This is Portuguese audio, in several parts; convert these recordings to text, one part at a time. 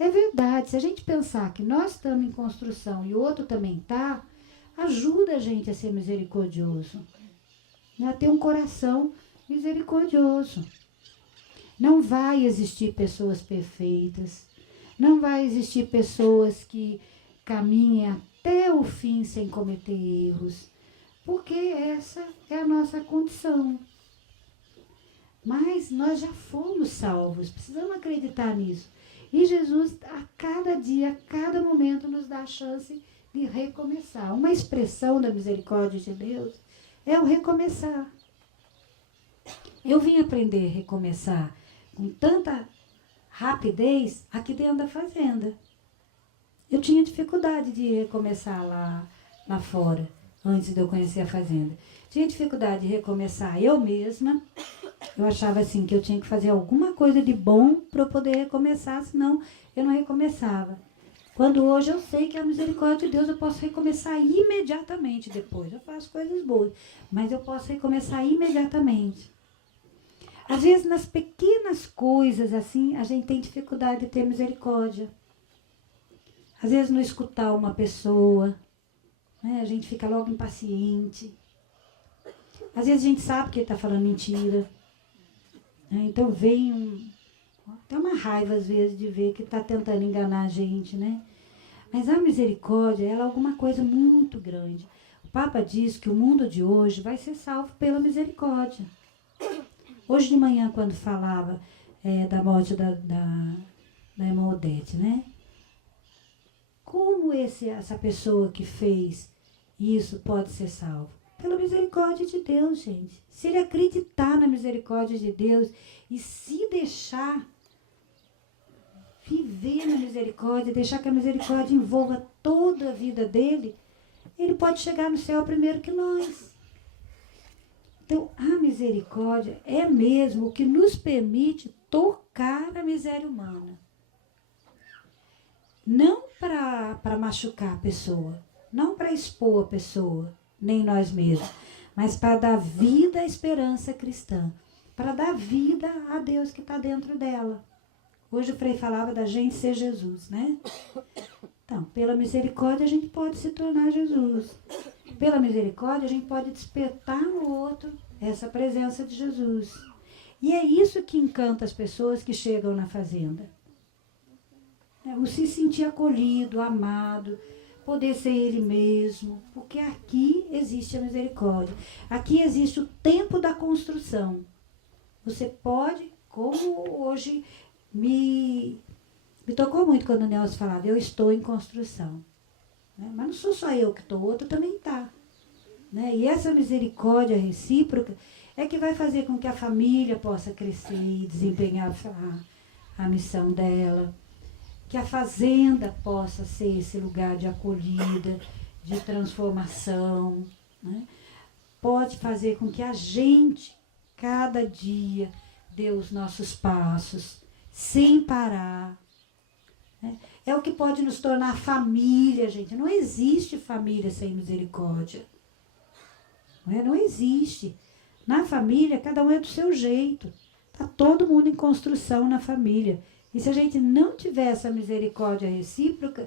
É verdade, se a gente pensar que nós estamos em construção e o outro também está, ajuda a gente a ser misericordioso, né? A ter um coração misericordioso. Não vai existir pessoas perfeitas, não vai existir pessoas que caminhem até o fim sem cometer erros, porque essa é a nossa condição. Mas nós já fomos salvos, precisamos acreditar nisso. E Jesus, a cada dia, a cada momento, nos dá a chance de recomeçar. Uma expressão da misericórdia de Deus é o recomeçar. Eu vim aprender a recomeçar com tanta rapidez aqui dentro da fazenda. Eu tinha dificuldade de recomeçar lá fora, antes de eu conhecer a fazenda. Tinha dificuldade de recomeçar eu mesma. Eu achava assim que eu tinha que fazer alguma coisa de bom para eu poder recomeçar, senão eu não recomeçava. Quando hoje eu sei que a misericórdia de Deus eu posso recomeçar imediatamente depois. Eu faço coisas boas, mas eu posso recomeçar imediatamente. Às vezes nas pequenas coisas assim, a gente tem dificuldade de ter misericórdia. Às vezes não escutar uma pessoa, né? A gente fica logo impaciente. Às vezes a gente sabe que ele está falando mentira. Então vem até uma raiva às vezes de ver que está tentando enganar a gente, né? Mas a misericórdia, ela é alguma coisa muito grande. O Papa diz que o mundo de hoje vai ser salvo pela misericórdia. Hoje de manhã, quando falava da morte da irmã Odete, né? Como essa pessoa que fez isso pode ser salvo? Pela misericórdia de Deus, gente. Se ele acreditar na misericórdia de Deus e se deixar viver na misericórdia, deixar que a misericórdia envolva toda a vida dele, ele pode chegar no céu primeiro que nós. Então, a misericórdia é mesmo o que nos permite tocar a miséria humana. Não para machucar a pessoa, não para expor a pessoa, nem nós mesmos, mas para dar vida à esperança cristã, para dar vida a Deus que está dentro dela. Hoje o Frei falava da gente ser Jesus, né? Então, pela misericórdia a gente pode se tornar Jesus. Pela misericórdia a gente pode despertar no outro essa presença de Jesus. E é isso que encanta as pessoas que chegam na fazenda. O se sentir acolhido, amado, poder ser ele mesmo, porque aqui existe a misericórdia. Aqui existe o tempo da construção. Você pode, como hoje me tocou muito quando o Nelson falava, eu estou em construção. Né? Mas não sou só eu que estou, o outro também está. Né? E essa misericórdia recíproca é que vai fazer com que a família possa crescer e desempenhar a missão dela. Que a fazenda possa ser esse lugar de acolhida, de transformação. Né? Pode fazer com que a gente, cada dia, dê os nossos passos, sem parar. Né? É o que pode nos tornar família, gente. Não existe família sem misericórdia. Não existe. Na família, cada um é do seu jeito. Está todo mundo em construção na família. E se a gente não tiver essa misericórdia recíproca,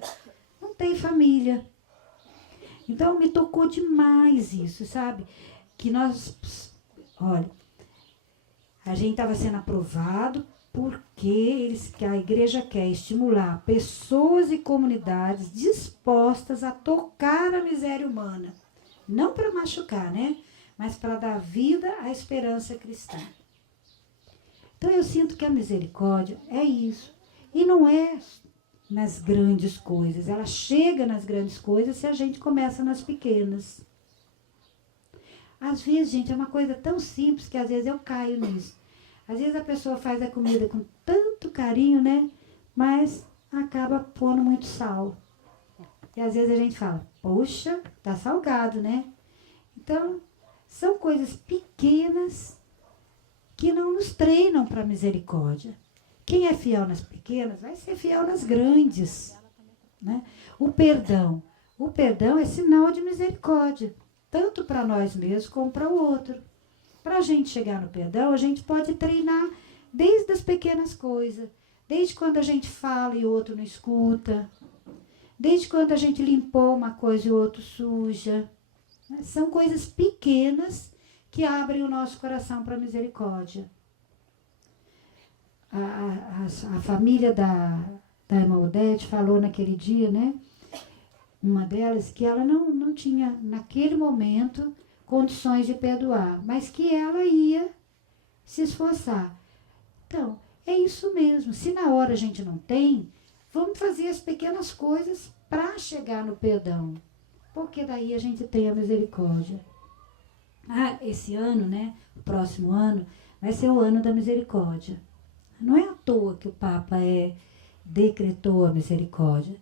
não tem família. Então, me tocou demais isso, sabe? Que nós, olha, a gente estava sendo aprovado porque a igreja quer estimular pessoas e comunidades dispostas a tocar a miséria humana. Não para machucar, né? Mas para dar vida à esperança cristã. Então eu sinto que a misericórdia é isso. E não é nas grandes coisas. Ela chega nas grandes coisas se a gente começa nas pequenas. Às vezes, gente, é uma coisa tão simples que às vezes eu caio nisso. Às vezes a pessoa faz a comida com tanto carinho, né? Mas acaba pondo muito sal. E às vezes a gente fala, poxa, tá salgado, né? Então, são coisas pequenas que não nos treinam para a misericórdia. Quem é fiel nas pequenas vai ser fiel nas grandes. Né? O perdão é sinal de misericórdia, tanto para nós mesmos como para o outro. Para a gente chegar no perdão, a gente pode treinar desde as pequenas coisas, Desde quando a gente fala e o outro não escuta. Desde quando a gente limpou uma coisa e o outro suja. São coisas pequenas que abrem o nosso coração para a misericórdia. A família da irmã Odete falou naquele dia, né? Uma delas, que ela não tinha, naquele momento, condições de perdoar, mas que ela ia se esforçar. Então, é isso mesmo. Se na hora a gente não tem, vamos fazer as pequenas coisas para chegar no perdão. Porque daí a gente tem a misericórdia. Esse ano, né? O próximo ano, vai ser o ano da misericórdia. Não é à toa que o Papa decretou a misericórdia,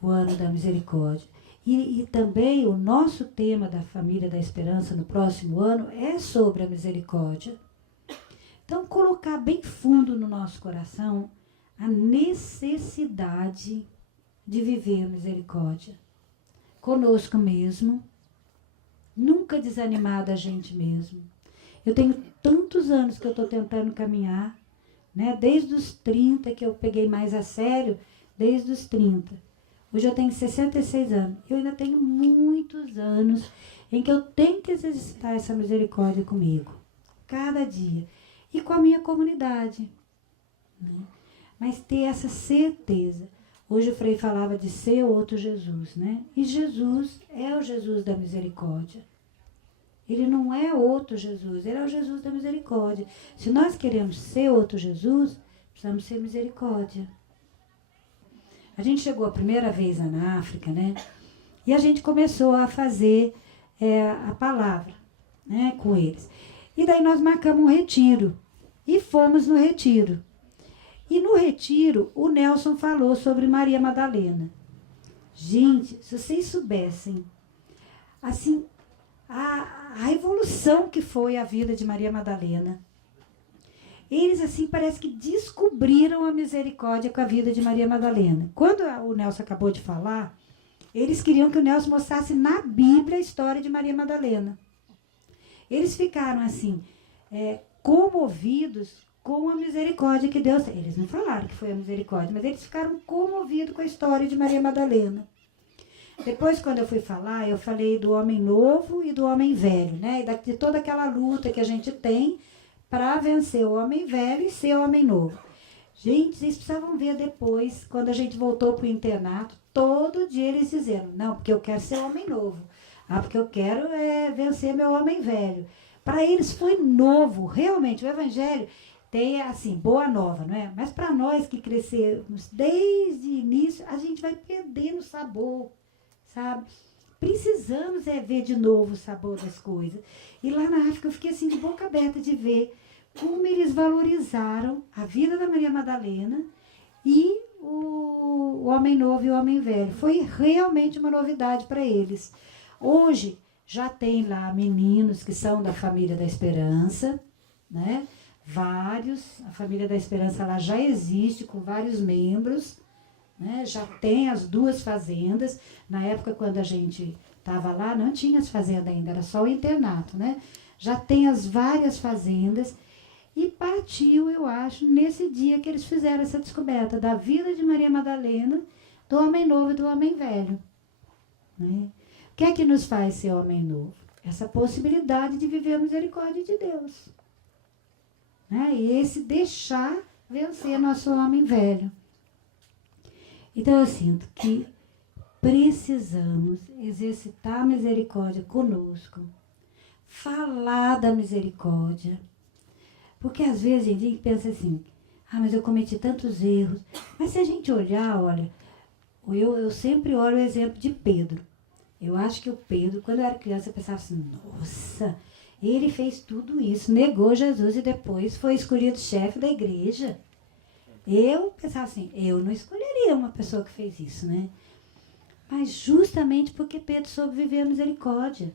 o ano da misericórdia. E também o nosso tema da Família da Esperança no próximo ano é sobre a misericórdia. Então, colocar bem fundo no nosso coração a necessidade de viver a misericórdia. Conosco mesmo, nunca desanimar da gente mesmo. Eu tenho tantos anos que eu estou tentando caminhar, né? Desde os 30, que eu peguei mais a sério, desde os 30. Hoje eu tenho 66 anos. Eu ainda tenho muitos anos em que eu tenho que exercitar essa misericórdia comigo. Cada dia. E com a minha comunidade. Né? Mas ter essa certeza. Hoje o Frei falava de ser outro Jesus, né? E Jesus é o Jesus da misericórdia. Ele não é outro Jesus, ele é o Jesus da misericórdia. Se nós queremos ser outro Jesus, precisamos ser misericórdia. A gente chegou a primeira vez lá na África, né? E a gente começou a fazer a palavra, né, com eles. E daí nós marcamos um retiro. E fomos no retiro. E no retiro, o Nelson falou sobre Maria Madalena. Gente, se vocês soubessem, assim, a evolução que foi a vida de Maria Madalena. Eles, assim, parece que descobriram a misericórdia com a vida de Maria Madalena. Quando o Nelson acabou de falar, eles queriam que o Nelson mostrasse na Bíblia a história de Maria Madalena. Eles ficaram, assim, comovidos com a misericórdia que Deus... Eles não falaram que foi a misericórdia, mas eles ficaram comovidos com a história de Maria Madalena. Depois, quando eu fui falar, eu falei do homem novo e do homem velho, né? E de toda aquela luta que a gente tem para vencer o homem velho e ser o homem novo. Gente, vocês precisavam ver depois, quando a gente voltou para o internato, todo dia eles dizendo, não, porque eu quero ser homem novo. Porque eu quero vencer meu homem velho. Para eles foi novo, realmente, o evangelho tem, assim, boa nova, não é? Mas para nós que crescemos desde o início, a gente vai perdendo o sabor, sabe? Precisamos ver de novo o sabor das coisas. E lá na África eu fiquei assim de boca aberta de ver como eles valorizaram a vida da Maria Madalena e o homem novo e o homem velho. Foi realmente uma novidade para eles. Hoje já tem lá meninos que são da Família da Esperança, né? Vários, a Família da Esperança lá já existe com vários membros, né? Já tem as 2 fazendas. Na época, quando a gente estava lá, não tinha as fazendas ainda, era só o internato, né? Já tem as várias fazendas. E partiu, eu acho, nesse dia que eles fizeram essa descoberta da vida de Maria Madalena, do homem novo e do homem velho. Né? O que é que nos faz ser homem novo? Essa possibilidade de viver a misericórdia de Deus. Né? E esse deixar vencer nosso homem velho. Então eu sinto que precisamos exercitar a misericórdia conosco, falar da misericórdia, porque às vezes a gente pensa assim, mas eu cometi tantos erros, mas se a gente olhar, olha, eu sempre olho o exemplo de Pedro. Eu acho que o Pedro, quando eu era criança, eu pensava assim, nossa, ele fez tudo isso, negou Jesus e depois foi escolhido chefe da igreja. Eu pensava assim, eu não escolheria uma pessoa que fez isso, né? Mas justamente porque Pedro soube viver a misericórdia.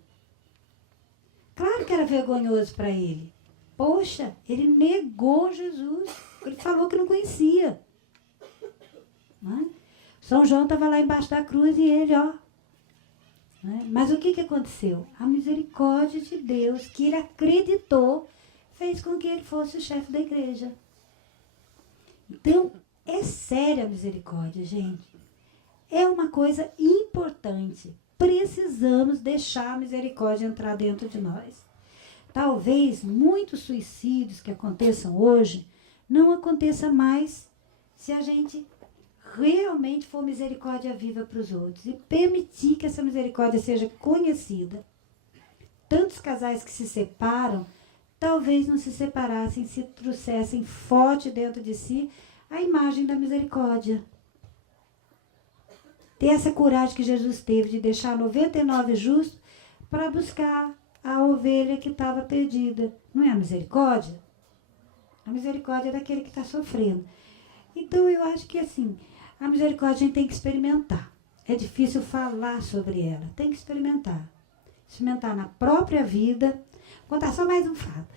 Claro que era vergonhoso para ele. Poxa, ele negou Jesus. Ele falou que não conhecia. Né? São João estava lá embaixo da cruz e ele, ó. Né? Mas o que aconteceu? A misericórdia de Deus, que ele acreditou, fez com que ele fosse o chefe da igreja. Então, É séria a misericórdia, gente. É uma coisa importante. Precisamos deixar a misericórdia entrar dentro de nós. Talvez muitos suicídios que aconteçam hoje não aconteça mais se a gente realmente for misericórdia viva para os outros e permitir que essa misericórdia seja conhecida. Tantos casais que se separam, talvez não se separassem se trouxessem forte dentro de si a imagem da misericórdia. Ter essa coragem que Jesus teve de deixar 99 justos para buscar a ovelha que estava perdida. Não é a misericórdia? A misericórdia é daquele que está sofrendo. Então, eu acho que, assim, a misericórdia a gente tem que experimentar. É difícil falar sobre ela. Tem que experimentar. Experimentar na própria vida. Vou contar só mais um fato.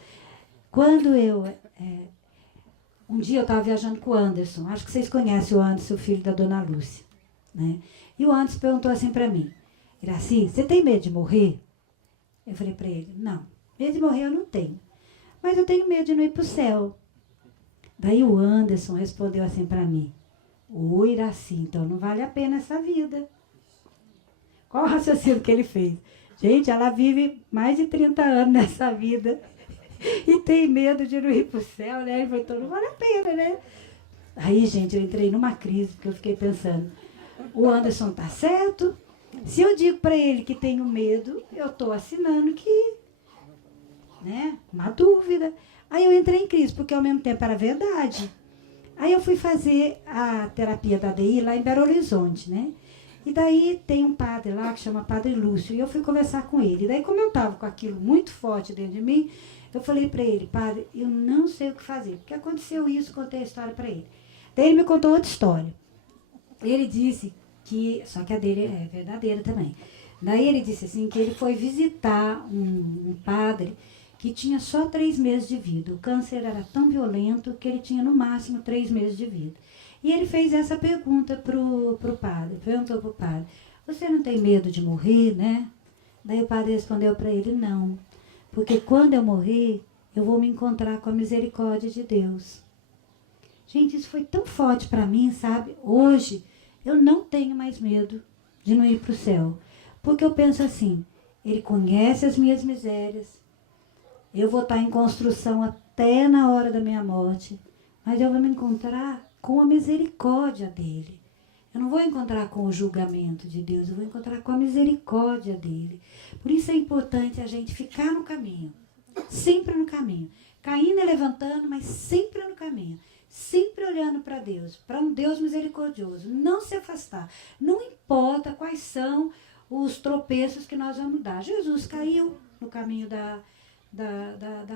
Quando um dia eu estava viajando com o Anderson. Acho que vocês conhecem o Anderson, o filho da dona Lúcia. Né? E o Anderson perguntou assim para mim. Iraci, você tem medo de morrer? Eu falei para ele, não. Medo de morrer eu não tenho. Mas eu tenho medo de não ir para o céu. Daí o Anderson respondeu assim para mim. Ô, Iraci, então não vale a pena essa vida. Qual o raciocínio que ele fez? Gente, ela vive mais de 30 anos nessa vida e tem medo de não ir para o céu, né? Ele falou, então não vale a pena, né? Aí, gente, eu entrei numa crise, porque eu fiquei pensando, o Anderson tá certo? Se eu digo para ele que tenho medo, eu estou assinando que, né, uma dúvida. Aí eu entrei em crise, porque ao mesmo tempo era verdade. Aí eu fui fazer a terapia da DI lá em Belo Horizonte, né? E daí tem um padre lá que chama Padre Lúcio, e eu fui conversar com ele. E daí, como eu estava com aquilo muito forte dentro de mim, eu falei para ele, padre, eu não sei o que fazer, porque aconteceu isso, contei a história para ele. Daí ele me contou outra história. Ele disse que, só que a dele é verdadeira também. Daí ele disse assim, que ele foi visitar um padre que tinha só 3 meses de vida. O câncer era tão violento que ele tinha no máximo 3 meses de vida. E ele fez essa pergunta pro padre, perguntou pro padre, você não tem medo de morrer, né? Daí o padre respondeu para ele, não, porque quando eu morrer, eu vou me encontrar com a misericórdia de Deus. Gente, isso foi tão forte para mim, sabe? Hoje, eu não tenho mais medo de não ir para o céu. Porque eu penso assim, ele conhece as minhas misérias, eu vou estar em construção até na hora da minha morte, mas eu vou me encontrar com a misericórdia dele. Eu não vou encontrar com o julgamento de Deus, eu vou encontrar com a misericórdia dele. Por isso é importante a gente ficar no caminho, sempre no caminho. Caindo e levantando, mas sempre no caminho. Sempre olhando para Deus, para um Deus misericordioso. Não se afastar. Não importa quais são os tropeços que nós vamos dar. Jesus caiu no caminho da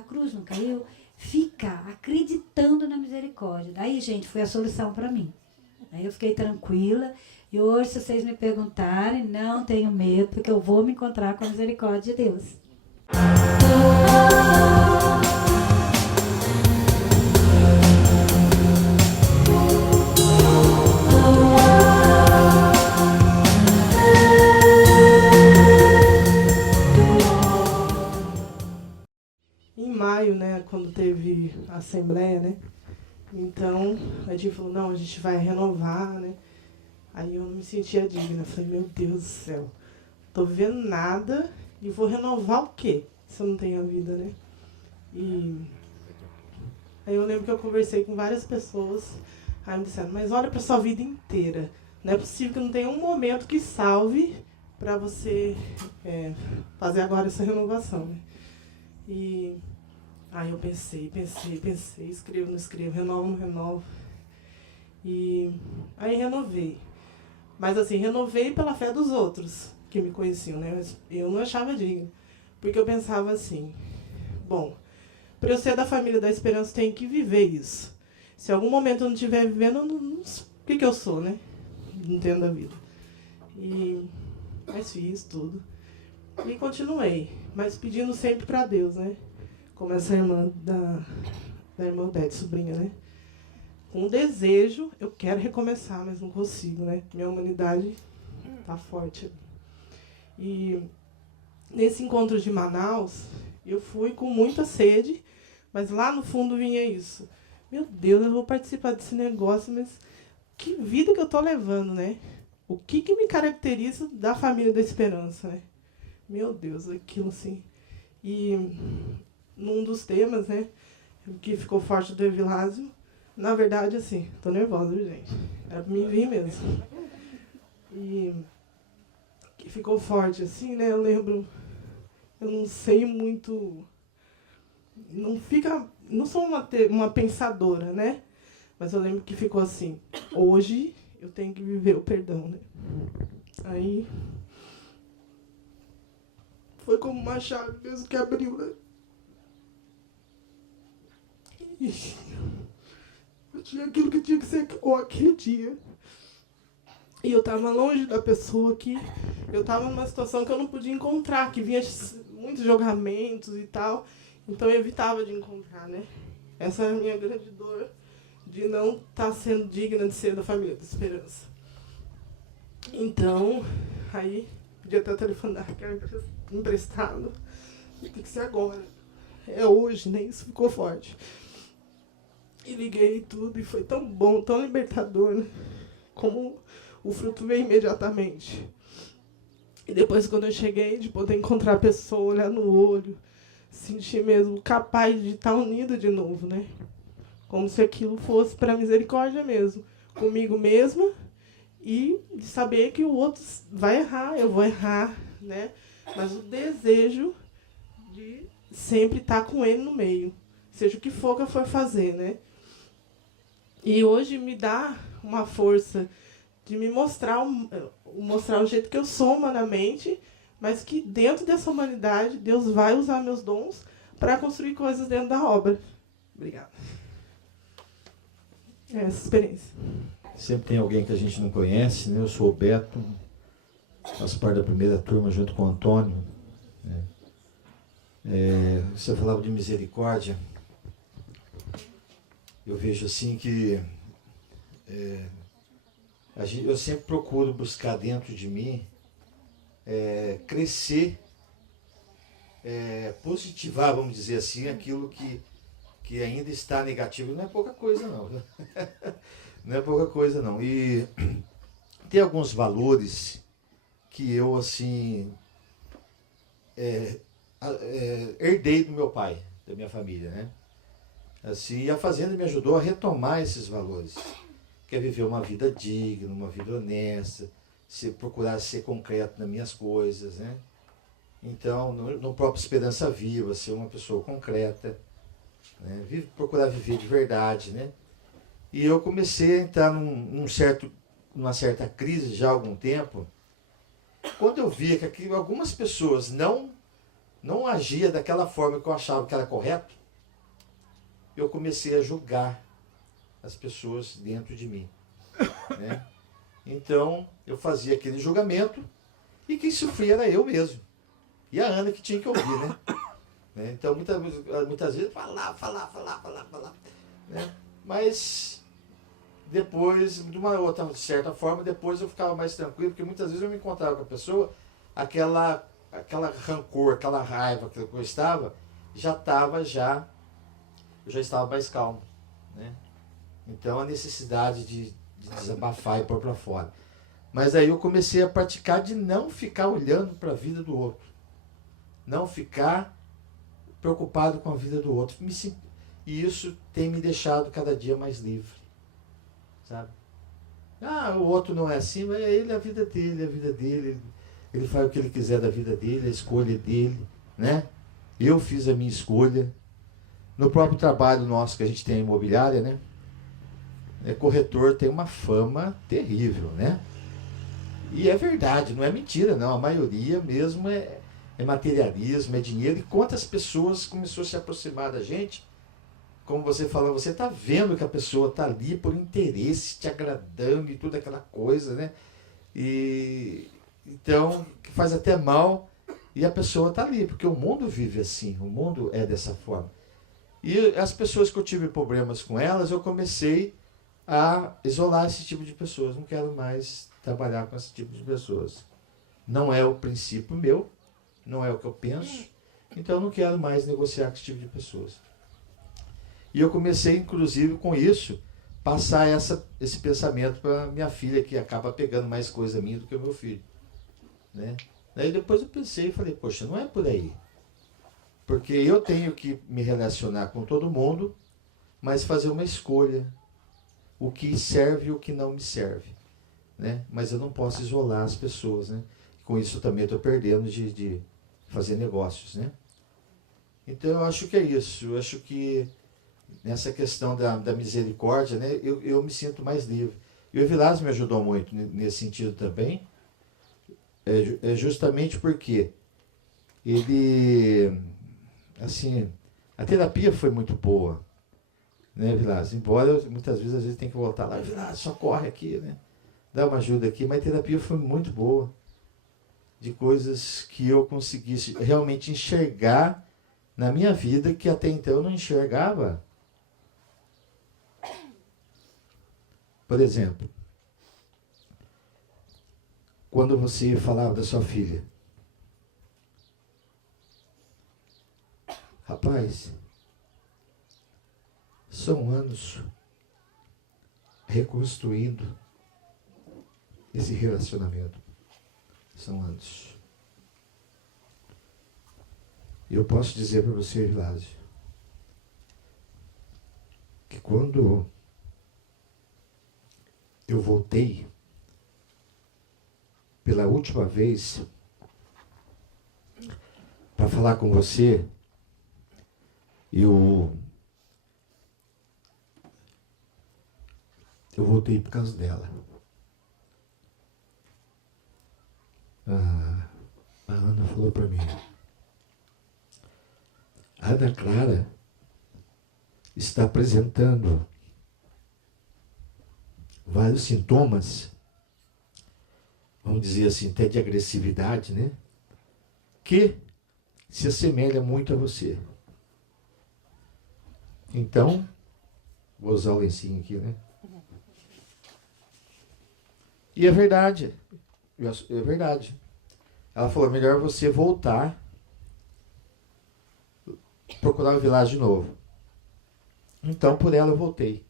cruz, não caiu? Fica acreditando na misericórdia. Daí, gente, foi a solução para mim. Aí eu fiquei tranquila. E hoje, se vocês me perguntarem, não tenho medo, porque eu vou me encontrar com a misericórdia de Deus. Em maio, né, quando teve a assembleia, né, então a gente falou, não, a gente vai renovar, né, aí eu não me sentia digna, falei, meu Deus do céu, tô vivendo nada e vou renovar o quê, se eu não tenho a vida, né, e aí eu lembro que eu conversei com várias pessoas, aí me disseram, mas olha pra sua vida inteira, não é possível que não tenha um momento que salve para você fazer agora essa renovação, né. E aí eu pensei, escrevo, não escrevo, renovo, não renovo. E aí renovei. Mas assim, renovei pela fé dos outros que me conheciam, né? Mas eu não achava digno. Porque eu pensava assim, bom, para eu ser da família da esperança, eu tenho que viver isso. Se em algum momento eu não estiver vivendo, o que eu sou, né? Não entendo a vida. Mas fiz tudo. E continuei, mas pedindo sempre para Deus, né? Como essa irmã da irmã Odete, sobrinha, né? Com um desejo, eu quero recomeçar, mas não consigo, né? Minha humanidade tá forte. E nesse encontro de Manaus, eu fui com muita sede, mas lá no fundo vinha isso. meu Deus, eu vou participar desse negócio, mas que vida que eu tô levando, né? O que me caracteriza da família da esperança, né? Meu Deus, aquilo assim. E num dos temas, né, que ficou forte do Evilásio, na verdade, assim, tô nervosa, viu, gente? Era pra mim vir mesmo. E que ficou forte, assim, né? Eu lembro, eu não sei muito, não sou uma pensadora, né? Mas eu lembro que ficou assim, hoje eu tenho que viver o perdão, né? Aí foi como uma chave mesmo que abriu, né? E eu tinha aquilo que tinha que ser aquele dia. E eu estava longe da pessoa que eu estava numa situação que eu não podia encontrar, que vinha muitos julgamentos e tal. Então eu evitava de encontrar, né? Essa é a minha grande dor de não estar sendo digna de ser da família da esperança. Então, aí, podia até telefonar, quero emprestado. Tem que ser agora. É hoje, né? Isso ficou forte. E liguei tudo, e foi tão bom, tão libertador, né? Como o fruto veio imediatamente. E depois, quando eu cheguei, de poder encontrar a pessoa, olhar no olho, sentir mesmo capaz de estar unido de novo, né? Como se aquilo fosse para misericórdia mesmo. Comigo mesma, e de saber que o outro vai errar, eu vou errar, né? Mas o desejo de sempre estar com ele no meio, seja o que for que eu for fazer, né? E hoje me dá uma força de me mostrar o jeito que eu sou humanamente, mas que dentro dessa humanidade Deus vai usar meus dons para construir coisas dentro da obra. Obrigada. É essa experiência. Sempre tem alguém que a gente não conhece, né? Eu sou o Beto, faço parte da primeira turma junto com o Antônio. Né? Você falava de misericórdia. Eu vejo assim que eu sempre procuro buscar dentro de mim crescer, positivar, vamos dizer assim, aquilo que ainda está negativo. Não é pouca coisa não. Não é pouca coisa não. E tem alguns valores que eu assim herdei do meu pai, da minha família, né? Assim, e a fazenda me ajudou a retomar esses valores. Que é viver uma vida digna, uma vida honesta, procurar ser concreto nas minhas coisas, né? Então, no próprio Esperança Viva, ser uma pessoa concreta, né? Procurar viver de verdade, né? E eu comecei a entrar numa certa crise já há algum tempo, quando eu via que algumas pessoas não agiam daquela forma que eu achava que era correto, eu comecei a julgar as pessoas dentro de mim, né? Então, eu fazia aquele julgamento e quem sofria era eu mesmo. E a Ana que tinha que ouvir, né? Então, muitas vezes, falar, né? Mas, depois, de uma outra certa forma, depois eu ficava mais tranquilo, porque muitas vezes eu me encontrava com a pessoa, aquela rancor, aquela raiva que eu estava, eu já estava mais calmo, né? Então, a necessidade de desabafar e pôr para fora. Mas aí eu comecei a praticar de não ficar olhando para a vida do outro. Não ficar preocupado com a vida do outro. E isso tem me deixado cada dia mais livre. Sabe? O outro não é assim, mas ele, a vida dele. Ele faz o que ele quiser da vida dele, a escolha dele, né? Eu fiz a minha escolha. No próprio trabalho nosso que a gente tem a imobiliária, né? Corretor tem uma fama terrível, né? E é verdade, não é mentira, não. A maioria mesmo é materialismo, é dinheiro. E quantas pessoas começou a se aproximar da gente, como você falou, você está vendo que a pessoa está ali por interesse, te agradando e tudo aquela coisa, né? E então, que faz até mal, e a pessoa está ali, porque o mundo vive assim, o mundo é dessa forma. E as pessoas que eu tive problemas com elas, eu comecei a isolar esse tipo de pessoas. Não quero mais trabalhar com esse tipo de pessoas. Não é o princípio meu, não é o que eu penso, então eu não quero mais negociar com esse tipo de pessoas. E eu comecei, inclusive, com isso, passar esse pensamento para minha filha, que acaba pegando mais coisa minha do que o meu filho, né? Daí depois eu pensei e falei, poxa, não é por aí. Porque eu tenho que me relacionar com todo mundo, mas fazer uma escolha. O que serve e o que não me serve, né? Mas eu não posso isolar as pessoas, né? Com isso também estou perdendo de fazer negócios, né? Então eu acho que é isso. Eu acho que nessa questão da misericórdia, né? Eu me sinto mais livre. E o Vilas me ajudou muito nesse sentido também. É justamente porque ele, assim, a terapia foi muito boa, né, Vilas? Embora muitas vezes, às vezes tem que voltar lá, Vilas, socorre aqui, né? Dá uma ajuda aqui, mas a terapia foi muito boa. De coisas que eu conseguisse realmente enxergar na minha vida que até então eu não enxergava. Por exemplo, quando você falava da sua filha, rapaz, são anos reconstruindo esse relacionamento. São anos. E eu posso dizer para você, Vilásio, que quando eu voltei pela última vez para falar com você, eu voltei por causa dela. A Ana falou para mim, a Ana Clara está apresentando vários sintomas, vamos dizer assim, até de agressividade, né? Que se assemelha muito a você. Então, vou usar o lencinho aqui, né? E é verdade. É verdade. Ela falou, melhor você voltar, procurar o Vilas de novo. Então, por ela eu voltei.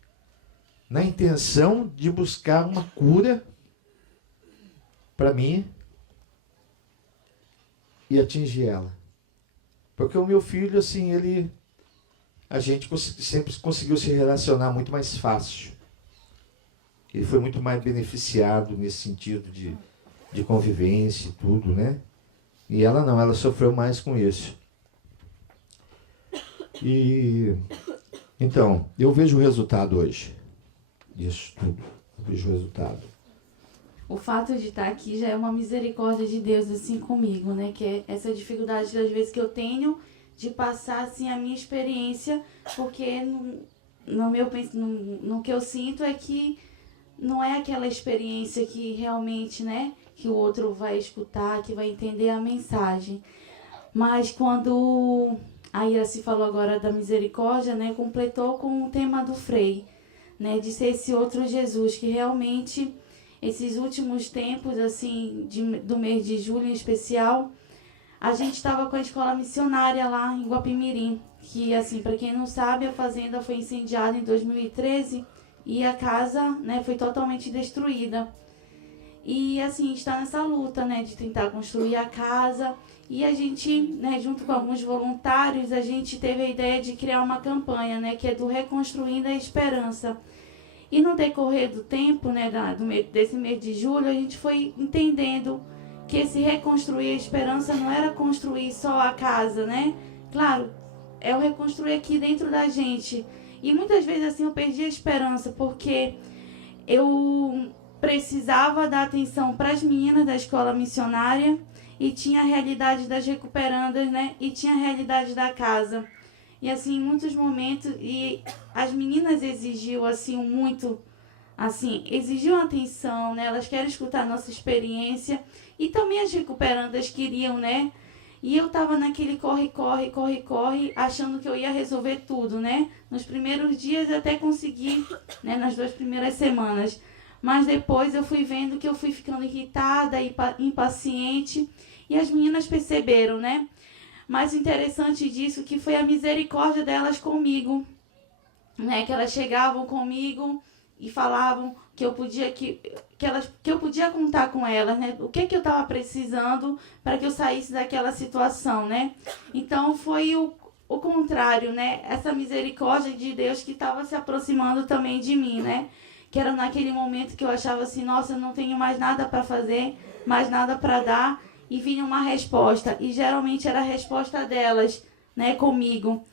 Na intenção de buscar uma cura para mim e atingir ela. Porque o meu filho, assim, a gente sempre conseguiu se relacionar muito mais fácil. Ele foi muito mais beneficiado nesse sentido de convivência e tudo, né? E ela não, ela sofreu mais com isso. E então, eu vejo o resultado hoje disso tudo. Eu vejo o resultado. O fato de estar aqui já é uma misericórdia de Deus assim comigo, né? Que é essa dificuldade das vezes que eu tenho de passar assim a minha experiência, porque no que eu sinto é que não é aquela experiência que realmente, né, que o outro vai escutar, que vai entender a mensagem. Mas quando a Iraci falou agora da misericórdia, né, completou com o tema do Frei, né, de ser esse outro Jesus, que realmente, esses últimos tempos, assim, do mês de julho em especial, a gente estava com a escola missionária lá em Guapimirim, que, assim, para quem não sabe, a fazenda foi incendiada em 2013, e a casa, né, foi totalmente destruída. E, assim, está nessa luta, né, de tentar construir a casa. E a gente, né, junto com alguns voluntários, a gente teve a ideia de criar uma campanha, né, que é do Reconstruindo a Esperança. E no decorrer do tempo, né, desse mês de julho, a gente foi entendendo que esse reconstruir a esperança não era construir só a casa, né? Claro, é o reconstruir aqui dentro da gente. E muitas vezes assim eu perdi a esperança, porque eu precisava dar atenção para as meninas da escola missionária e tinha a realidade das recuperandas, né? E tinha a realidade da casa. E assim, em muitos momentos, e as meninas exigiam assim muito, assim, exigiam atenção, né? Elas querem escutar a nossa experiência e também as recuperandas queriam, né? E eu tava naquele corre, achando que eu ia resolver tudo, né? Nos primeiros dias até consegui, né? Nas 2 primeiras semanas. Mas depois eu fui vendo que eu fui ficando irritada e impaciente. E as meninas perceberam, né? Mas o interessante disso que foi a misericórdia delas comigo. né, que elas chegavam comigo e falavam que eu podia contar com elas, né? O que eu estava precisando para que eu saísse daquela situação, né? Então foi o contrário, né? Essa misericórdia de Deus que estava se aproximando também de mim, né? Que era naquele momento que eu achava assim, nossa, eu não tenho mais nada para fazer, mais nada para dar, e vinha uma resposta, e geralmente era a resposta delas, né, comigo.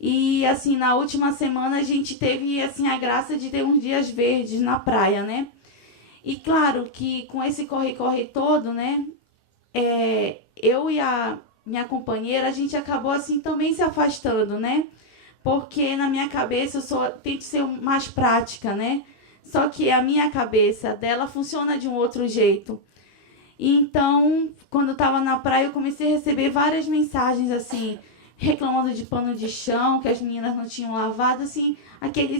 E, assim, na última semana a gente teve, assim, a graça de ter uns dias verdes na praia, né? E, claro, que com esse corre-corre todo, né? Eu e a minha companheira, a gente acabou, assim, também se afastando, né? Porque na minha cabeça eu tento ser mais prática, né? Só que a minha cabeça dela funciona de um outro jeito. E, então, quando eu estava na praia, eu comecei a receber várias mensagens, assim, reclamando de pano de chão, que as meninas não tinham lavado, assim,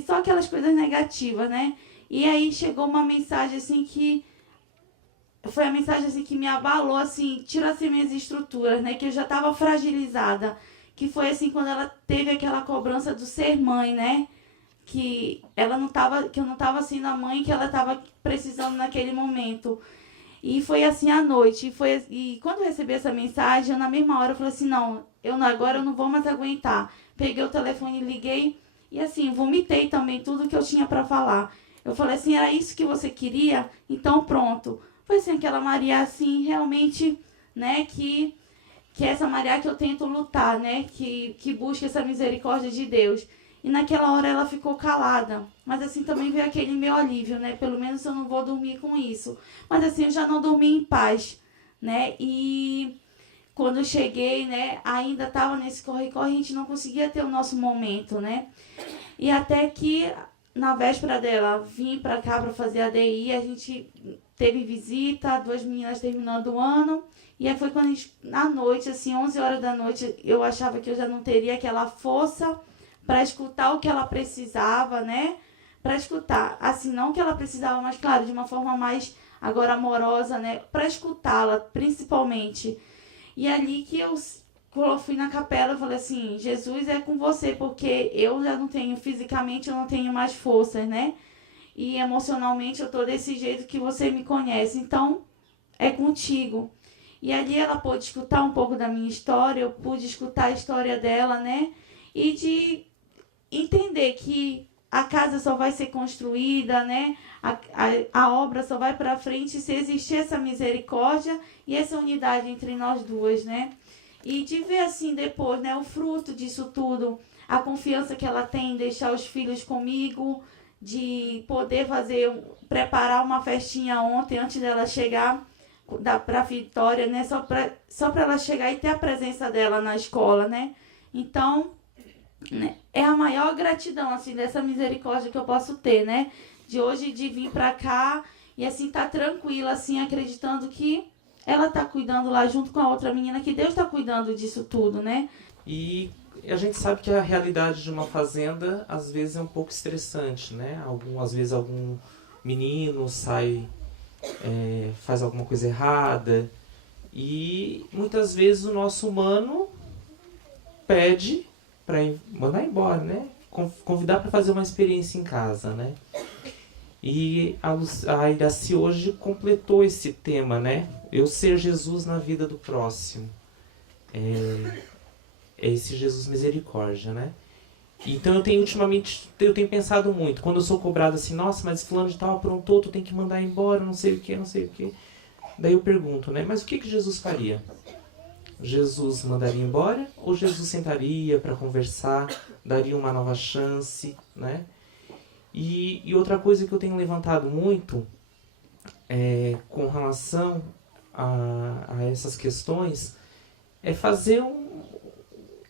só aquelas coisas negativas, né? E aí chegou uma mensagem, assim, que foi a mensagem, assim, que me abalou, assim, tirou, assim, minhas estruturas, né? Que eu já estava fragilizada. Que foi, assim, quando ela teve aquela cobrança do ser mãe, né? Que eu não estava sendo a mãe que ela estava precisando naquele momento. E foi assim à noite. E quando eu recebi essa mensagem, eu, na mesma hora eu falei assim, não, agora eu não vou mais aguentar. Peguei o telefone e liguei e assim, vomitei também tudo que eu tinha para falar. Eu falei assim, era isso que você queria? Então pronto. Foi assim, aquela Maria assim, realmente, né, que é essa Maria que eu tento lutar, né, que busca essa misericórdia de Deus. E naquela hora ela ficou calada. Mas assim, também veio aquele meu alívio, né? Pelo menos eu não vou dormir com isso. Mas assim, eu já não dormi em paz, né? E quando eu cheguei, né? Ainda estava nesse corre-corre, a gente não conseguia ter o nosso momento, né? E até que na véspera dela vim para cá para fazer a DI, a gente teve visita, 2 meninas terminando o ano. E aí foi quando à noite, assim, 11 horas da noite, eu achava que eu já não teria aquela força para escutar o que ela precisava, né? Para escutar, assim, não que ela precisava, mas claro, de uma forma mais agora amorosa, né? Para escutá-la, principalmente. E ali que eu fui na capela, eu falei assim, Jesus é com você, porque eu já não tenho, fisicamente eu não tenho mais forças, né? E emocionalmente eu tô desse jeito que você me conhece, então é contigo. E ali ela pôde escutar um pouco da minha história, eu pude escutar a história dela, né? E de entender que a casa só vai ser construída, né? A obra só vai para frente se existir essa misericórdia e essa unidade entre nós duas, né? E de ver assim depois, né, o fruto disso tudo, a confiança que ela tem em deixar os filhos comigo, de poder preparar uma festinha ontem antes dela chegar para a Vitória, né? Só para ela chegar e ter a presença dela na escola, né? Então, né, é a maior gratidão, assim, dessa misericórdia que eu posso ter, né? De hoje, de vir pra cá e, assim, tá tranquila, assim, acreditando que ela tá cuidando lá junto com a outra menina, que Deus tá cuidando disso tudo, né? E a gente sabe que a realidade de uma fazenda, às vezes, é um pouco estressante, né? Às vezes, algum menino faz alguma coisa errada. E, muitas vezes, o nosso humano pede para mandar embora, né? Convidar para fazer uma experiência em casa, né? E a Iraci hoje completou esse tema, né? Eu ser Jesus na vida do próximo. É esse Jesus misericórdia, né? Então ultimamente eu tenho pensado muito. Quando eu sou cobrado assim, nossa, mas fulano de tal aprontou, tu tem que mandar embora, não sei o que. Daí eu pergunto, né? Mas o que Jesus faria? Jesus mandaria embora ou Jesus sentaria para conversar, daria uma nova chance, né? E outra coisa que eu tenho levantado muito com relação a essas questões é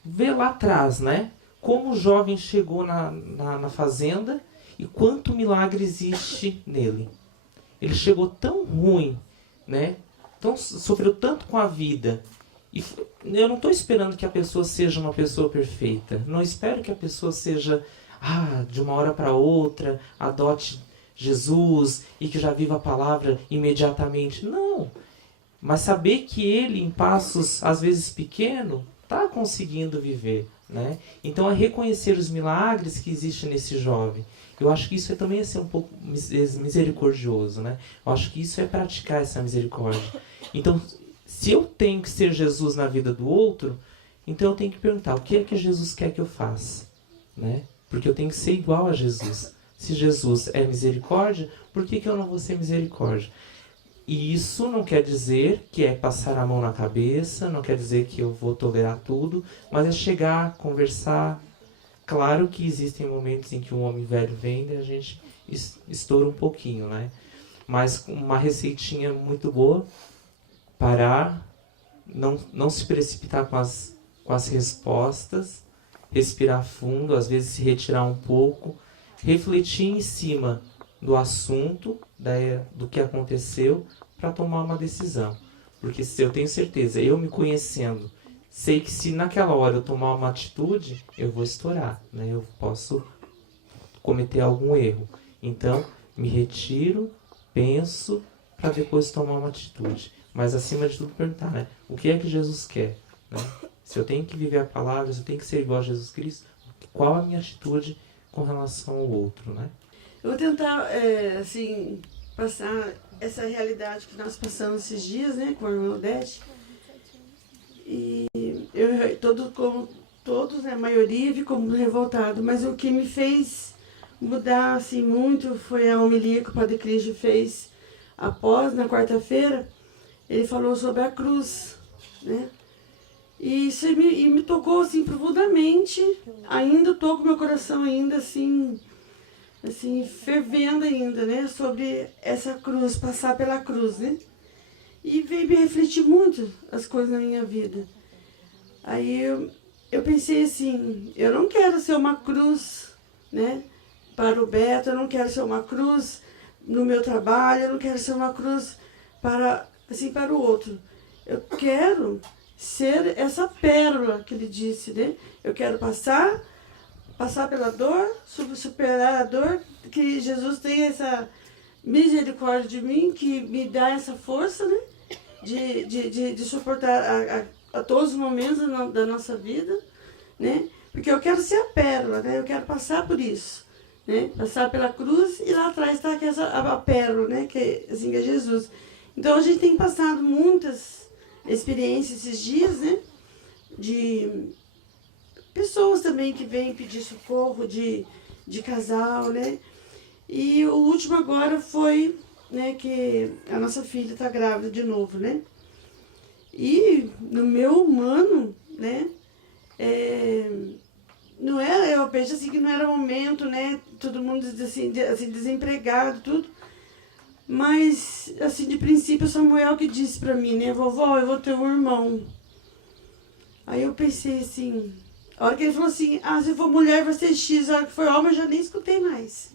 ver lá atrás, né? Como o jovem chegou na fazenda e quanto milagre existe nele. Ele chegou tão ruim, né? Sofreu tanto com a vida. E eu não estou esperando que a pessoa seja uma pessoa perfeita. Não espero que a pessoa seja, de uma hora para outra, adote Jesus e que já viva a palavra imediatamente. Não. Mas saber que ele, em passos às vezes pequenos, está conseguindo viver, né? Então é reconhecer os milagres que existem nesse jovem. Eu acho que isso também é ser um pouco misericordioso, né? Eu acho que isso é praticar essa misericórdia. Então, se eu tenho que ser Jesus na vida do outro, então eu tenho que perguntar, o que é que Jesus quer que eu faça? Né? Porque eu tenho que ser igual a Jesus. Se Jesus é misericórdia, por que eu não vou ser misericórdia? E isso não quer dizer que é passar a mão na cabeça, não quer dizer que eu vou tolerar tudo, mas é chegar, conversar. Claro que existem momentos em que um homem velho vem e a gente estoura um pouquinho, né? Mas uma receitinha muito boa, parar, não se precipitar com as respostas, respirar fundo, às vezes se retirar um pouco, refletir em cima do assunto, do que aconteceu, para tomar uma decisão. Porque se eu tenho certeza, eu me conhecendo, sei que se naquela hora eu tomar uma atitude, eu vou estourar, né? Eu posso cometer algum erro. Então, me retiro, penso, para depois tomar uma atitude. Mas acima de tudo perguntar, né? O que é que Jesus quer? Né? Se eu tenho que viver a palavra, se eu tenho que ser igual a Jesus Cristo, qual a minha atitude com relação ao outro, né? Eu vou tentar, assim, passar essa realidade que nós passamos esses dias, né, com a irmã Odete. E como todos, né, a maioria ficou muito revoltado, mas o que me fez mudar, assim, muito foi a homilia que o Padre Cristo fez após, na quarta-feira. Ele falou sobre a cruz, né? E isso me tocou, assim, profundamente. Ainda estou com meu coração ainda, assim, fervendo ainda, né? Sobre essa cruz, passar pela cruz, né? E veio me refletir muito as coisas na minha vida. Aí eu pensei assim, eu não quero ser uma cruz, né? Para o Beto, eu não quero ser uma cruz no meu trabalho, eu não quero ser uma cruz para o outro. Eu quero ser essa pérola que ele disse, né? Eu quero passar pela dor, superar a dor, que Jesus tem essa misericórdia de mim, que me dá essa força, né? De suportar a todos os momentos da nossa vida, né? Porque eu quero ser a pérola, né? Eu quero passar por isso, né? Passar pela cruz e lá atrás está a pérola, né? Que assim, é Jesus. Então a gente tem passado muitas experiências esses dias, né? De pessoas também que vêm pedir socorro de casal, né? E o último agora foi, né, que a nossa filha está grávida de novo, né? E no meu humano, né? Não era, eu penso assim que não era momento, né? Todo mundo assim desempregado, tudo. Mas, assim, de princípio, Samuel que disse pra mim, né? Vovó, eu vou ter um irmão. Aí eu pensei assim, a hora que ele falou assim, se for mulher vai ser X, a hora que foi homem eu já nem escutei mais.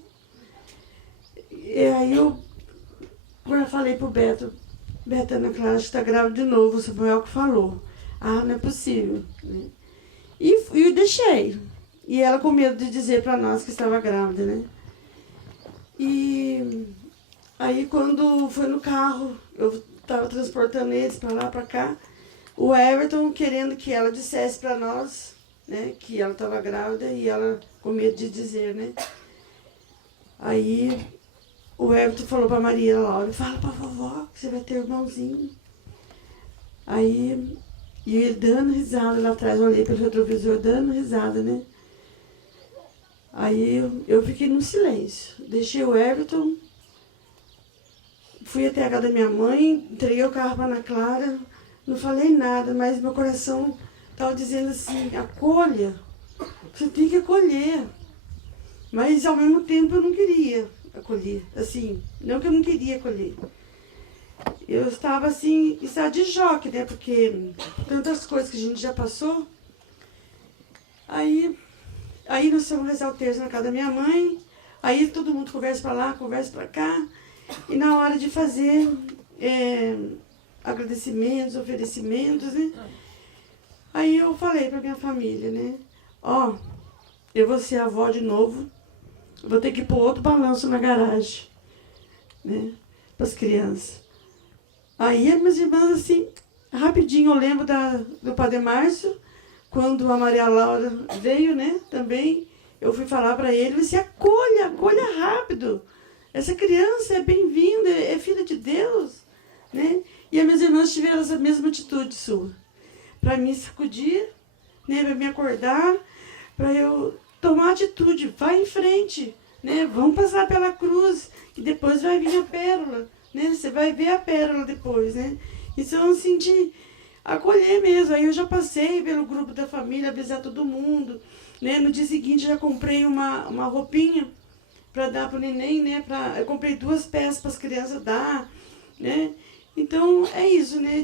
E aí eu falei pro Beto, Ana Clara está grávida de novo, o Samuel que falou. Não é possível. Né? E eu deixei. E ela com medo de dizer pra nós que estava grávida, né? E aí quando foi no carro, eu estava transportando eles para lá, para cá, o Everton querendo que ela dissesse para nós, né, que ela estava grávida e ela com medo de dizer, né? Aí o Everton falou para Maria Laura, fala para a vovó que você vai ter irmãozinho. Aí, e ele dando risada lá atrás, eu olhei pelo retrovisor dando risada, né? Aí eu fiquei no silêncio, deixei o Everton, fui até a casa da minha mãe, entreguei o carro para Ana Clara, não falei nada, mas meu coração estava dizendo assim, acolha, você tem que acolher. Mas ao mesmo tempo eu não queria acolher, assim, não que eu não queria acolher. Eu estava assim, em estado de choque, né, porque tantas coisas que a gente já passou. Aí nós fomos rezar o terço na casa da minha mãe, aí todo mundo conversa para lá, conversa para cá, e na hora de fazer agradecimentos, oferecimentos, né? Aí eu falei para minha família, né? Eu vou ser avó de novo, vou ter que pôr outro balanço na garagem, né? Para as crianças. Aí as minhas irmãs, assim, rapidinho eu lembro do Padre Márcio, quando a Maria Laura veio, né, também, eu fui falar para ele, eu disse, acolha rápido. Essa criança é bem-vinda, é filha de Deus, né? E as minhas irmãs tiveram essa mesma atitude sua. Para me sacudir, né, para me acordar, para eu tomar atitude, vai em frente, né? Vamos passar pela cruz, que depois vai vir a pérola, né? Você vai ver a pérola depois, né? Então, assim, de acolher mesmo. Aí eu já passei pelo grupo da família, avisar todo mundo, né? No dia seguinte já comprei uma roupinha para dar para o neném, né? Eu comprei 2 peças para as crianças dar, né? Então, é isso, né?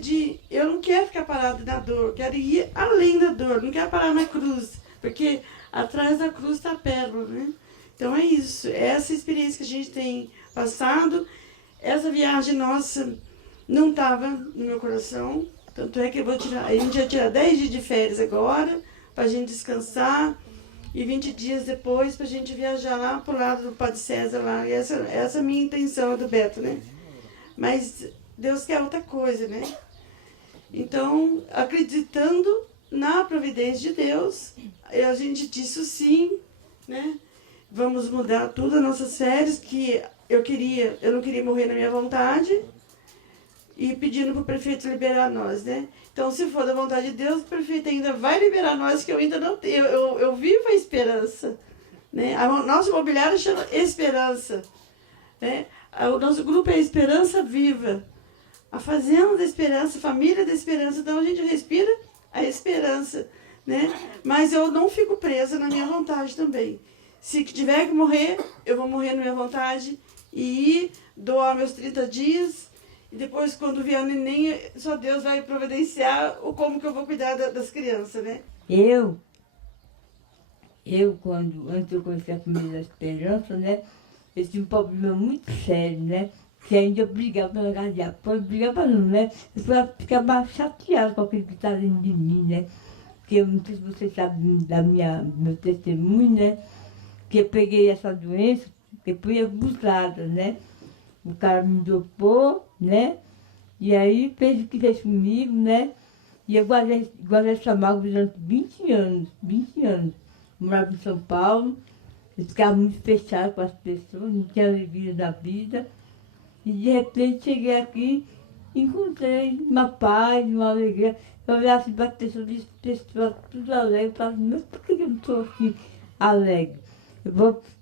Eu não quero ficar parada na dor, quero ir além da dor, não quero parar na cruz, porque atrás da cruz está a pérola, né? Então, é isso. Essa experiência que a gente tem passado, essa viagem nossa não estava no meu coração, tanto é que a gente vai tirar 10 dias de férias agora, para a gente descansar, e 20 dias depois para a gente viajar lá para o lado do Padre César, lá. E essa é a minha intenção, do Beto, né? Mas Deus quer outra coisa, né? Então, acreditando na providência de Deus, a gente disse sim, né? Vamos mudar tudo as nossas férias, que eu não queria morrer na minha vontade, e pedindo para o prefeito liberar nós, né? Então, se for da vontade de Deus, o prefeito ainda vai liberar nós, que eu ainda não tenho, eu vivo a esperança, né? Nosso imobiliário chama Esperança, né? O nosso grupo é Esperança Viva, a Fazenda da Esperança, a Família da Esperança. Então, a gente respira a esperança, né? Mas eu não fico presa na minha vontade também. Se tiver que morrer, eu vou morrer na minha vontade e doar meus 30 dias. E depois, quando vier o neném, só Deus vai providenciar como que eu vou cuidar das crianças, né? Antes eu conheci a Família da Esperança, né? Eu tinha um problema muito sério, né? Que ainda eu brigava pela casa de apoio, brigava não, né? Eu ficava chateada com aquilo que estava dentro de mim, né? Porque eu não sei se você sabe meu testemunho, né? Que eu peguei essa doença, que fui abusada, né? O cara me dopou, né? E aí fez o que fez comigo, né? E eu guardei essa mágoa durante 20 anos. Eu morava em São Paulo, eu ficava muito fechada com as pessoas, não tinha alegria da vida. E de repente cheguei aqui, encontrei uma paz, uma alegria. Eu olhava assim para as pessoas tudo alegre, eu falava, mas por que eu não estou assim alegre? Eu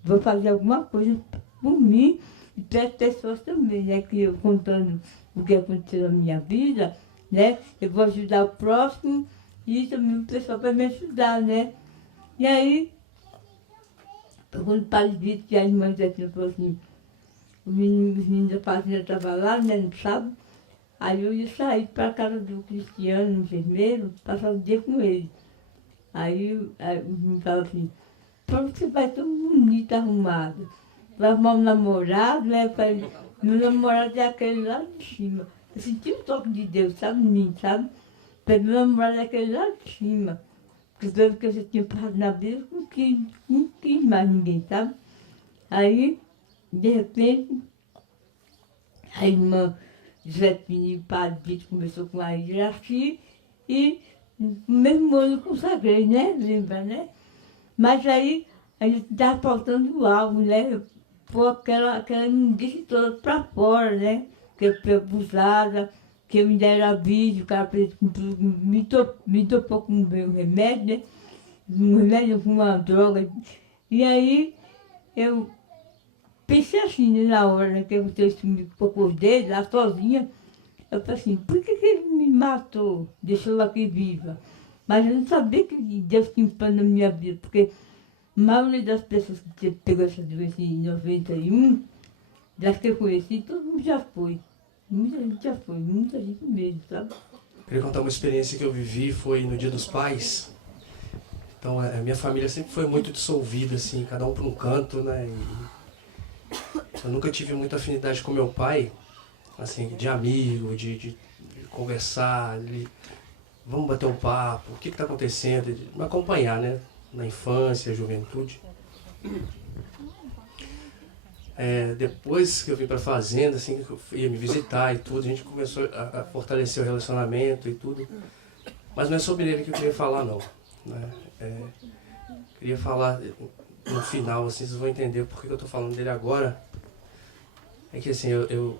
vou fazer alguma coisa por mim e para as pessoas também, né? Que eu contando o que aconteceu na minha vida, né? Eu vou ajudar o próximo e também o pessoal vai me ajudar, né? E aí, quando o padre disse que a irmã falou assim, os meninos da fazenda estavam lá, né, no sábado, aí eu ia sair para a casa do Cristiano, no enfermeiro, passar o dia com ele. Aí os meninos falaram assim, por que você vai tão bonita, arrumada? Vai arrumar um namorado, né? Eu falei, meu namorado é aquele lá de cima. Eu senti um toque de Deus, sabe, em mim, sabe? Falei, meu namorado é aquele lá de cima. Porque tudo que eu já tinha passado na vida, não quis mais ninguém, sabe? Aí, de repente, a irmã Josefine, o padre Dito, conversou com a Iraci e no mesmo ano eu consagrei, né? Lembra, né? Mas aí a gente estava faltando algo, né? Pôr aquela ninguém toda para fora, né? Que eu fui abusada, que eu ainda era vídeo, o cara me topou com um remédio, né? Um remédio com uma droga. E aí eu pensei assim, né, na hora, né, que eu me acordei lá sozinha, eu falei assim, por que ele me matou, deixou eu aqui viva? Mas eu não sabia que Deus tinha um plano na minha vida, porque a maioria das pessoas que pegou essa doença em 91, das que eu conheci, todo mundo já foi. Muita gente já foi, muita gente mesmo, sabe? Queria contar uma experiência que eu vivi, foi no Dia dos Pais. Então, a minha família sempre foi muito dissolvida, assim, cada um para um canto, né? Eu nunca tive muita afinidade com meu pai, assim, de amigo, de conversar, vamos bater um papo, o que está acontecendo, de me acompanhar, né? Na infância, juventude. Depois que eu vim para a fazenda, assim, que eu ia me visitar e tudo, a gente começou a fortalecer o relacionamento e tudo. Mas não é sobre ele que eu queria falar, não. né? Queria falar no final, assim, vocês vão entender por que eu estou falando dele agora. É que assim, eu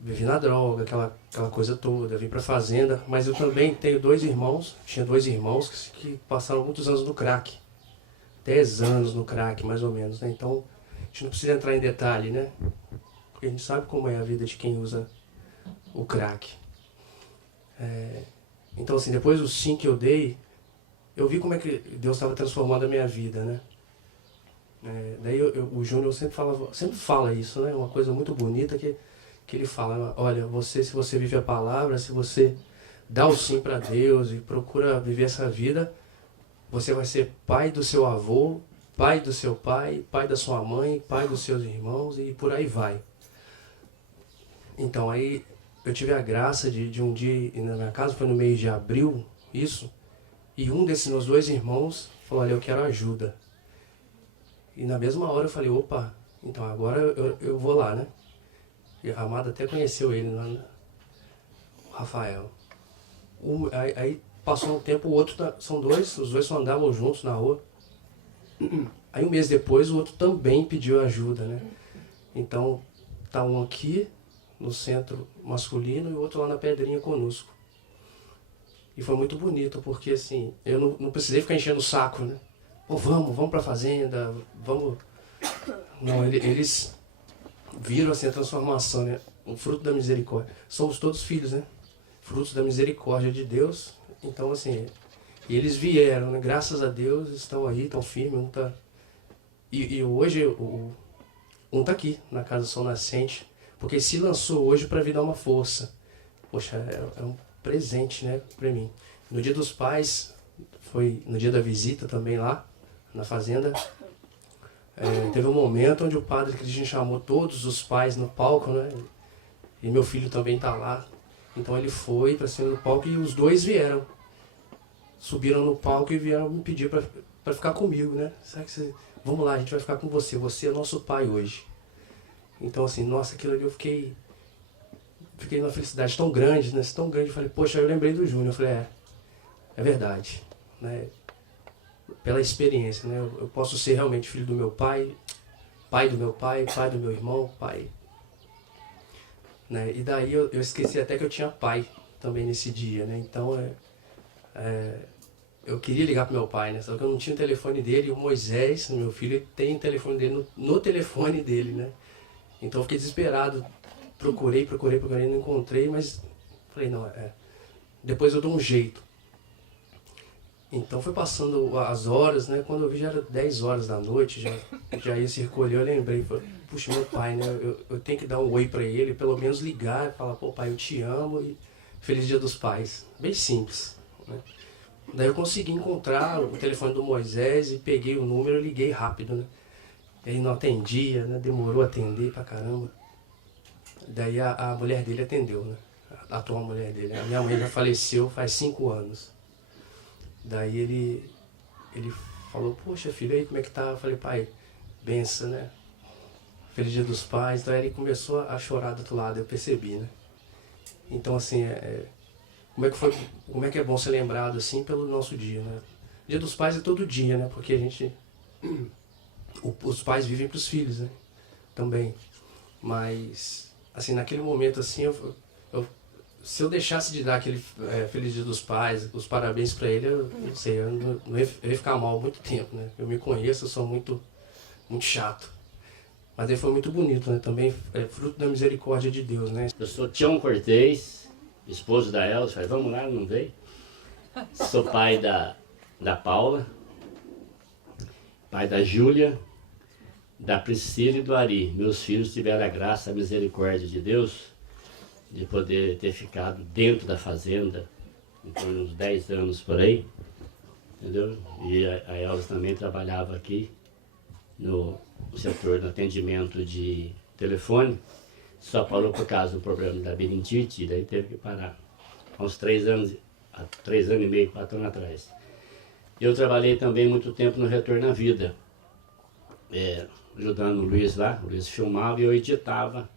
vivi na droga, aquela coisa toda, vim pra fazenda, mas eu também tenho tinha dois irmãos que passaram muitos anos no crack. 10 anos no crack, mais ou menos, né? Então, a gente não precisa entrar em detalhe, né? Porque a gente sabe como é a vida de quem usa o crack. Então, assim, depois dos 5 que eu dei, eu vi como é que Deus estava transformando a minha vida, né? Daí o Júnior sempre fala isso, né? Uma coisa muito bonita que ele fala, olha, se você vive a palavra, se você dá o sim para Deus e procura viver essa vida, você vai ser pai do seu avô, pai do seu pai, pai da sua mãe, pai dos seus irmãos e por aí vai. Então aí eu tive a graça de um dia ir na minha casa, foi no mês de abril, isso, e um desses meus 2 irmãos falou, olha, eu quero ajuda. E na mesma hora eu falei, opa, então agora eu vou lá, né? E a Amada até conheceu ele lá, né? O Rafael. Aí passou um tempo, o outro, os dois só andavam juntos na rua. Aí um mês depois o outro também pediu ajuda, né? Então tá um aqui no centro masculino e o outro lá na Pedrinha conosco. E foi muito bonito, porque assim, eu não precisei ficar enchendo o saco, né? Pô, vamos pra fazenda, vamos... Não, eles viram assim a transformação, né? O fruto da misericórdia. Somos todos filhos, né? Frutos da misericórdia de Deus. Então, assim, e eles vieram, né? Graças a Deus, estão aí, estão firmes, um tá... E hoje, um tá aqui, na Casa Sol Nascente, porque se lançou hoje para vir dar uma força. Poxa, é um presente, né, para mim. No Dia dos Pais, foi no dia da visita também lá, na fazenda, teve um momento onde o padre Cristian chamou todos os pais no palco, né, e meu filho também tá lá. Então ele foi para cima do palco e os 2 vieram. Subiram no palco e vieram me pedir para ficar comigo, né. Será que vamos lá, a gente vai ficar com você. Você é nosso pai hoje. Então assim, nossa, aquilo ali eu fiquei numa felicidade tão grande, né, tão grande. Eu falei, poxa, eu lembrei do Júnior. Eu falei, é verdade, né. Pela experiência, né, eu posso ser realmente filho do meu pai, pai do meu pai, pai do meu irmão, pai. Né? E daí eu esqueci até que eu tinha pai também nesse dia, né? Então eu queria ligar pro meu pai, né? Só que eu não tinha o telefone dele, e o Moisés, meu filho, tem o telefone dele no telefone dele, né? Então eu fiquei desesperado, procurei, não encontrei, mas falei, não, depois eu dou um jeito. Então foi passando as horas, né? Quando eu vi já era 10 horas da noite, já ia se recolher, eu lembrei, falei, puxa, meu pai, né? Eu tenho que dar um oi pra ele, pelo menos ligar, falar, pô, pai, eu te amo e feliz Dia dos Pais. Bem simples, né? Daí eu consegui encontrar o telefone do Moisés e peguei o número e liguei rápido, né? Ele não atendia, né? Demorou a atender pra caramba. Daí a mulher dele atendeu, né? A atual mulher dele. A minha mãe já faleceu faz 5 anos. Daí ele falou, poxa filho, aí como é que tá? Eu falei, pai, benção, né? Feliz Dia dos Pais. Daí ele começou a chorar do outro lado, eu percebi, né? Então assim, como é que é bom ser lembrado assim pelo nosso dia, né? Dia dos Pais é todo dia, né? Porque a gente, os pais vivem pros filhos, né? Também. Mas, assim, naquele momento assim, se eu deixasse de dar aquele Feliz Dia dos Pais, os parabéns para ele, eu não sei, eu não ia ficar mal há muito tempo, né? Eu me conheço, eu sou muito, muito chato. Mas aí foi muito bonito, né? Também fruto da misericórdia de Deus, né? Eu sou Tião Cortez, esposo da Elza, falei, vamos lá, não veio? Sou pai da Paula, pai da Júlia, da Priscila e do Ari. Meus filhos tiveram a graça, a misericórdia de Deus de poder ter ficado dentro da fazenda, em torno de uns 10 anos por aí, entendeu? E a Elza também trabalhava aqui no setor de atendimento de telefone, só parou por causa do problema da labirintite, e daí teve que parar, há uns 3 anos e meio, 4 anos atrás. Eu trabalhei também muito tempo no Retorno à Vida, ajudando o Luiz lá, o Luiz filmava e eu editava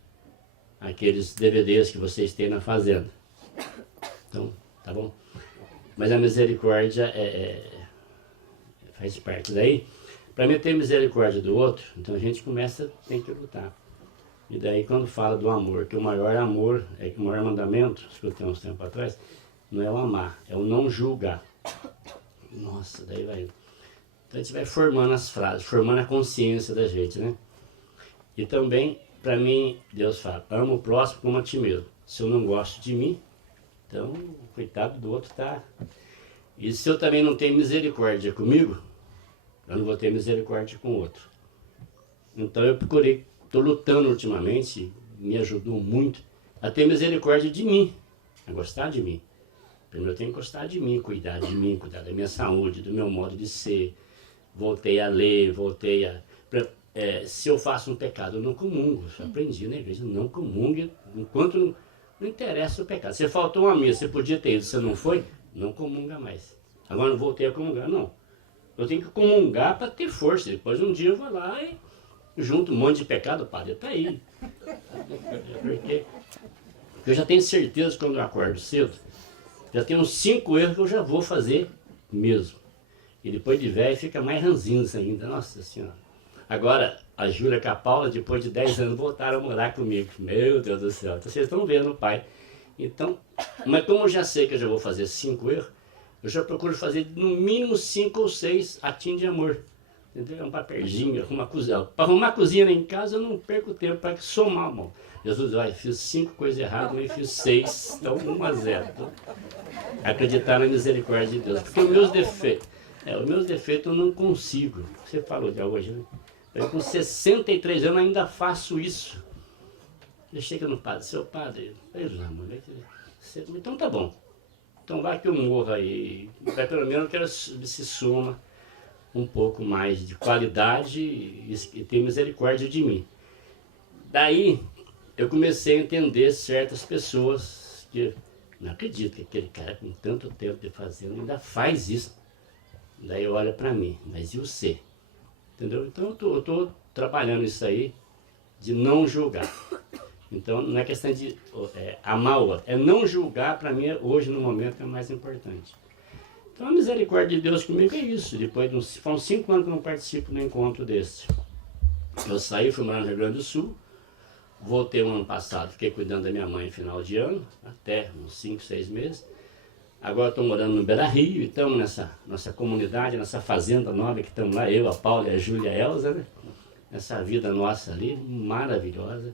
aqueles DVDs que vocês têm na fazenda. Então, tá bom? Mas a misericórdia faz parte. Daí, para mim ter misericórdia do outro, então a gente tem que lutar. E daí quando fala do amor, que o maior amor, o maior mandamento, escutei uns tempos atrás, não é o amar, é o não julgar. Nossa, daí vai. Então a gente vai formando as frases, formando a consciência da gente, né? E também, para mim, Deus fala, ama o próximo como a ti mesmo. Se eu não gosto de mim, então, coitado do outro tá. E se eu também não tenho misericórdia comigo, eu não vou ter misericórdia com o outro. Então eu procurei, estou lutando ultimamente, me ajudou muito, a ter misericórdia de mim, a gostar de mim. Primeiro eu tenho que gostar de mim, cuidar da minha saúde, do meu modo de ser. Voltei a ler, se eu faço um pecado, eu não comungo. Eu aprendi na igreja, não comungue enquanto não interessa o pecado. Você faltou uma missa, você podia ter ido, você não foi, não comunga mais. Agora não voltei a comungar, não. Eu tenho que comungar para ter força. Depois um dia eu vou lá e junto um monte de pecado, padre, tá aí. Porque eu já tenho certeza que quando eu acordo cedo, já tem uns 5 erros que eu já vou fazer mesmo. E depois de velho fica mais ranzinho ainda, nossa senhora. Agora, a Júlia e a Paula, depois de 10 anos, voltaram a morar comigo. Meu Deus do céu, então, vocês estão vendo, pai. Então, mas como eu já sei que eu já vou fazer 5 erros, eu já procuro fazer no mínimo 5 ou 6 atinhos de amor. Entendeu? Um papelzinho, arrumar cozinha. Para arrumar a cozinha em casa, eu não perco tempo para somar, irmão. Jesus, olha, fiz 5 coisas erradas, mas fiz 6, então 1-0. Então, acreditar na misericórdia de Deus. Porque os meus defeitos eu não consigo. Você falou de hoje, né? Eu com 63 anos ainda faço isso. Eu chego no padre, seu padre, então tá bom. Então vai que eu morra aí. Mas pelo menos eu quero que se soma um pouco mais de qualidade e ter misericórdia de mim. Daí eu comecei a entender certas pessoas que não acredito que aquele cara com tanto tempo de fazenda ainda faz isso. Daí olha para mim, mas e você? Entendeu? Então eu tô trabalhando isso aí de não julgar. Então não é questão de amar o outro, é não julgar. Para mim hoje no momento é mais importante. Então a misericórdia de Deus comigo é isso. Depois de uns 5 anos que eu não participo de um encontro desse. Eu saí, fui morar no Rio Grande do Sul, voltei um ano passado, fiquei cuidando da minha mãe no final de ano, até uns 5, 6 meses. Agora estou morando no Beira Rio e estamos nessa nossa comunidade, nessa fazenda nova que estamos lá, eu, a Paula e a Júlia e a Elza, né? Nessa vida nossa ali, maravilhosa.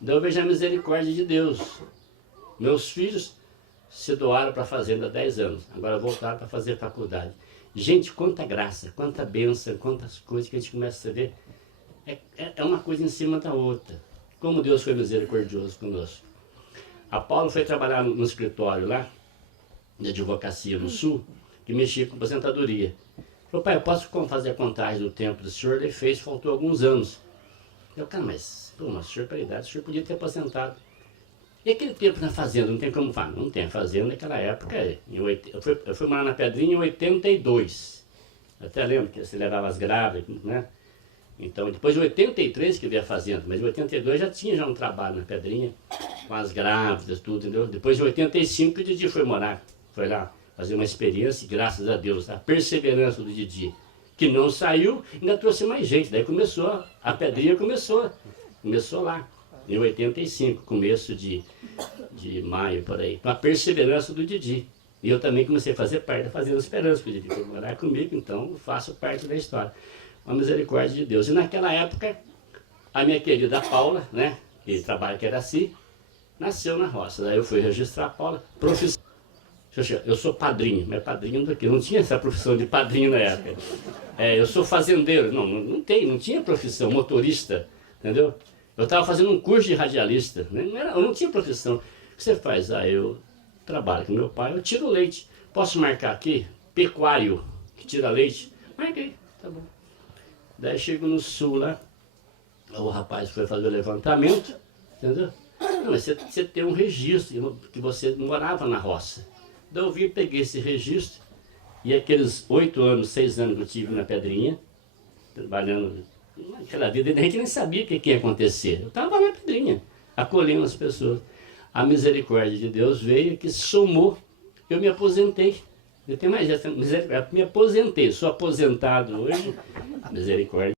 Então eu vejo a misericórdia de Deus. Meus filhos se doaram para a fazenda há 10 anos, agora voltaram para fazer faculdade. Gente, quanta graça, quanta bênção, quantas coisas que a gente começa a ver. É uma coisa em cima da outra. Como Deus foi misericordioso conosco. A Paula foi trabalhar no escritório lá, de advocacia no Sul, que mexia com aposentadoria. Falei, pai, eu posso fazer a contagem do tempo do senhor? Ele fez, faltou alguns anos. Eu, cara, mas o senhor, pela idade, o senhor podia ter aposentado. E aquele tempo na fazenda, não tem como falar, não tem. A fazenda naquela época, eu fui morar na Pedrinha em 82. Eu até lembro que você levava as grávidas, né? Então, depois de 83 que veio a fazenda, mas em 82 já tinha um trabalho na Pedrinha, com as grávidas, tudo, entendeu? Depois de 85 que o Didi foi morar. Foi lá fazer uma experiência, e graças a Deus, a perseverança do Didi, que não saiu, ainda trouxe mais gente. Daí começou, a Pedrinha começou lá, em 85, começo de maio, por aí. Com a perseverança do Didi. E eu também comecei a fazer parte da Fazenda Esperança, porque o Didi foi morar comigo, então faço parte da história. A misericórdia de Deus. E naquela época, a minha querida Paula, né, que trabalha em Queraci, nasceu na roça. Daí eu fui registrar a Paula, profissão. Eu sou padrinho, mas padrinho do quê? Não tinha essa profissão de padrinho na época. Eu sou fazendeiro. Não tinha profissão, motorista, entendeu? Eu estava fazendo um curso de radialista, né? Eu não tinha profissão. O que você faz? Eu trabalho com meu pai, eu tiro leite. Posso marcar aqui? Pecuário, que tira leite? Marquei, tá bom. Daí chego no Sul lá, o rapaz foi fazer o levantamento, entendeu? Não, mas você tem um registro, que você morava na roça. Daí eu vim, peguei esse registro, e aqueles 8 anos, 6 anos que eu tive na Pedrinha, trabalhando naquela vida, a gente nem sabia o que ia acontecer. Eu estava na Pedrinha, acolhendo as pessoas. A misericórdia de Deus veio, que somou, eu me aposentei, Eu tenho mais essa misericórdia. Me aposentei, sou aposentado hoje. Misericórdia.